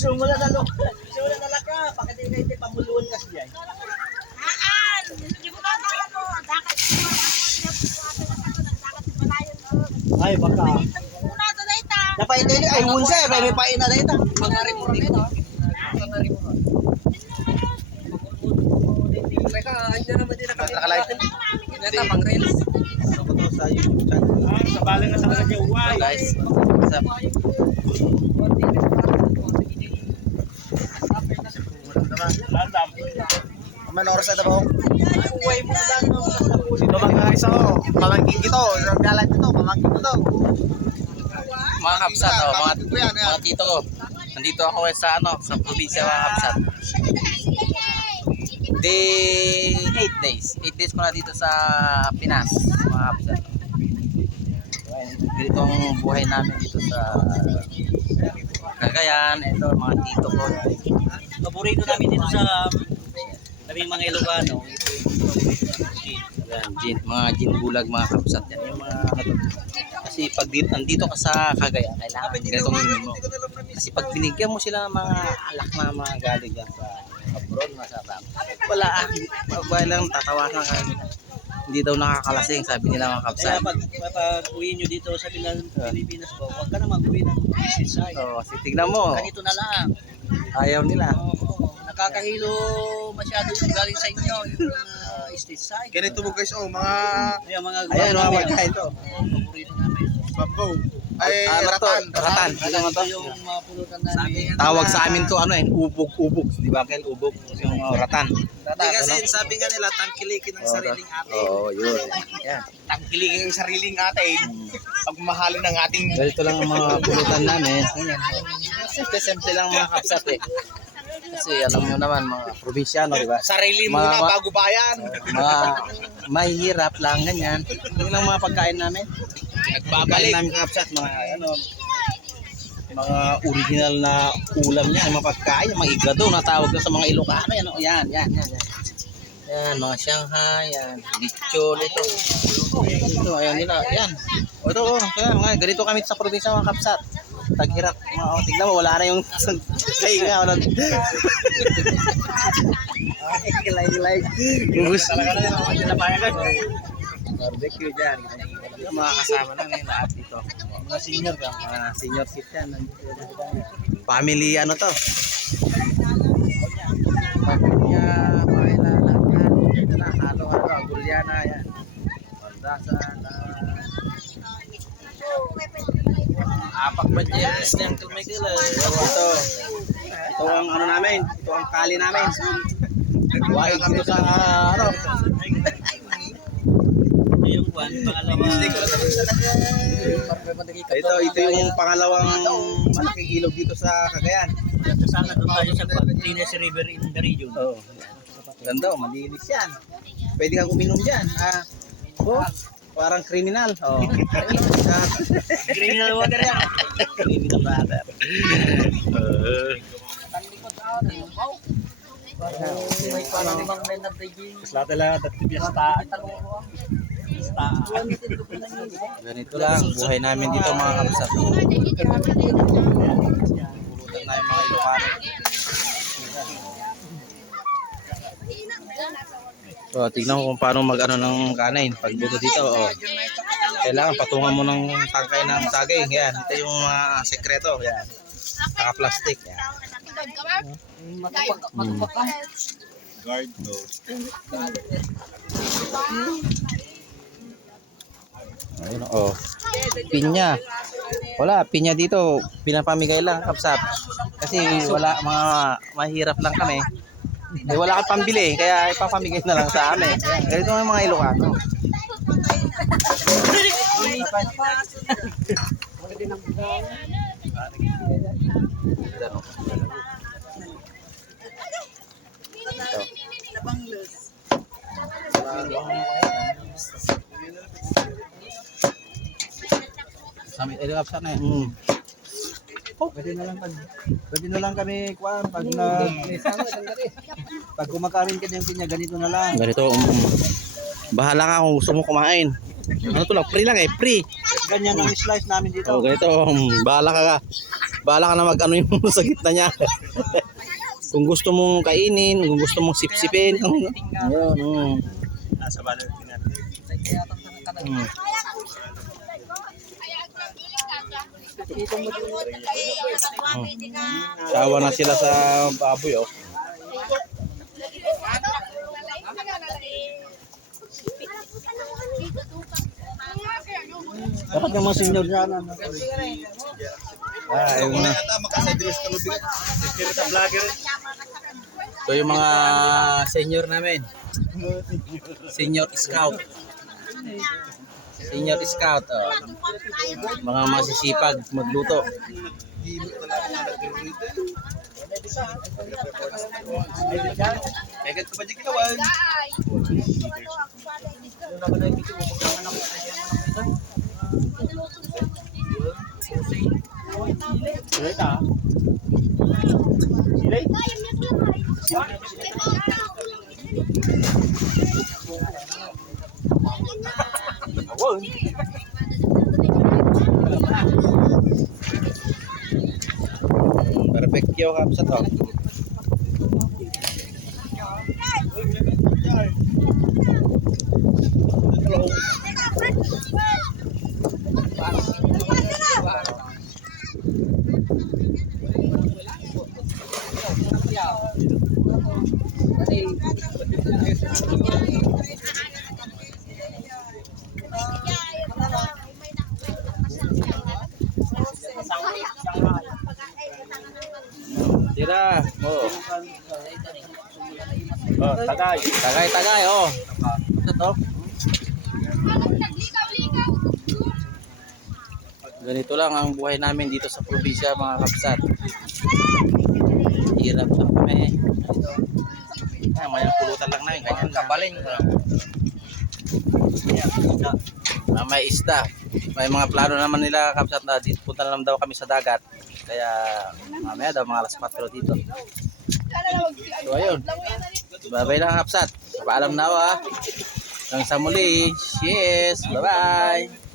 Sumula na lang. Sumula na lang ka. Pakita yung kayo pamuluan kasi yan. Haan! Hindi mo ba ano? Dakat Ay, baka. muna ito na ita. Napaintay ay hunsa. May pain na ito. Pangari mo rin ito. Pangari mo rin. Teka, andyan naman din Nakalive. Ito, pang reels. Sa YouTube channel. Sa bala nga sa kanya, why? Guys, what's up? Landam. Man oras na ba? Uway mo na lang. Dito mga isa ko. Pamangkin dito. Galat dito. Pamangkin ko to. Mga kapsat, mga tito ko. Nandito ako sa sa probinsya mga kapsat. Day 8 days. 8 days ko na dito sa Pinas, mga kapsat. Ganito ang buhay namin dito sa Cagayan. Ito mga tito ko. Paborito namin dito sa tabing mga Ilocano. Yan, mga gin bulag mga kapsat yan. Yung mga kasi pag andito ka sa Cagayan, kailangan ganitong inumin mo. Kasi pag binigyan mo sila ng mga alak na mga galing dyan sa abroad, masarap. Wala lang tatawasan ka. Hindi daw nakakalasing, sabi nila mga kapsat. Kaya pag uwi nyo dito sa Pilipinas po, huwag ka na mag-uwi ng side. So, tignan mo, Ganito na lang. ayaw nila. Nakakahilo masyado yung galing sa inyo, yung state side. Ganito mo guys, mga Ayan, mga Ayan, mga namin. pagkain to. Paborito namin. babaw. Ratan. Ito yung mga pulutan namin. Tawag sa amin to, ubog. Di ba, Kel? Ubog. Yung ratan. Hindi kasi sabi nga nila, tangkilikin ang sariling atin. Oo, yun. Yan. Tangkilikin ang sariling atin. Pagmahalin ng ating... Ganito lang ang mga pulutan namin. Simple lang mga kapsat eh. Kasi alam nyo naman, mga probinsyano, di ba? Sarili Mga- muna bago bayan. Mga mahihirap lang, ganyan. Yun lang mga pagkain namin. Pagkain Nagbabalik. namin kapsat, mga original na ulam niya, mga pagkain, mga igado na tawag na sa mga Ilocano. Yan. Yan, mga Shanghai, yan. Lechon, ito. Ito, ayan nila, yan. Ito, mga ganito kami sa probinsya mga kapsat. Taghirap. Tignan mo, wala na yung kainga. Like. Gusto talaga na yung napayagan. Barbecue dyan. Yung mga kasama namin lahat dito. Mga senior ka. Mga senior citizen. Family ano to? Pamilya, pakilala. Yan. Ito na, halo-halo. Agulyana yan. Maldasan. Apak ba jealous ng Michael? Ito ang ano namin. Ito ang kali namin. Wahid dito sa Yung kwan, pangalawa. Ito yung pangalawang malaking ilog dito sa Cagayan. Sana doon tayo sa kwan. Tines River in the region. Oo. Ganda, malinis yan. Pwede kang uminom dyan. Parang kriminal. Oh. Criminal water yan. Kriminal water. May parang ibang men na paging. Latala, dati piyesta. Ganito lang, buhay namin dito mga kapsat. Pulutan na yung mga Ilocano. So, tignan mo kung paano mag-ano ng kanin. Pagbuto dito, kailangan patungan mo ng tangkay ng saging. Yan, ito yung mga sekreto. Yan. Naka-plastic. Yan. Guard to. Ayun, pinya. Wala, pinya dito. Pinapamigay lang, kapsat. Kasi wala, mga mahirap lang kami. Wala kang pambili, kaya ipapamigay na lang sa amin. Ganito ang mga Ilocano. Kami kapsat na eh. Pwede na lang kami kuan pag kumakain ka ng pinya ganito na lang. Ganito, bahala ka kung gusto mo kumain. Ano to lang, free lang eh, free. Ganyan ang slice namin dito. Ganito, bahala ka. Bahala ka na mag-ano yung sa gitna niya. Kung gusto mong kainin, kung gusto mong sipsipin. Ayun. Nasa balot natin. Mm. Sawa na sila sa baboy, oh. Dapat yung mga senior dyan. Ayun na. Kita vlogger. So yung mga senior namin. Senior scout. Senior scout. Oh. Mga masisipag magluto. Egat ko ba di kinawan? Perfectyo kapsa to. Tira. Oh. Oh, tagay. Tagay, oh. Ito to. Ganito lang ang buhay namin dito sa probinsya, mga kapsat. Hirap lang kami. May pulutan lang namin. Ganyan kabaling. May isda. May mga plano naman nila, kapsat, na dito punta na lang daw kami sa dagat. Kaya mamaya daw mga alas 4 dito. So ayun. Bye-bye lang, kapsat. Paalam na ako, ha. Hanggang sa muli. Yes. Bye-bye.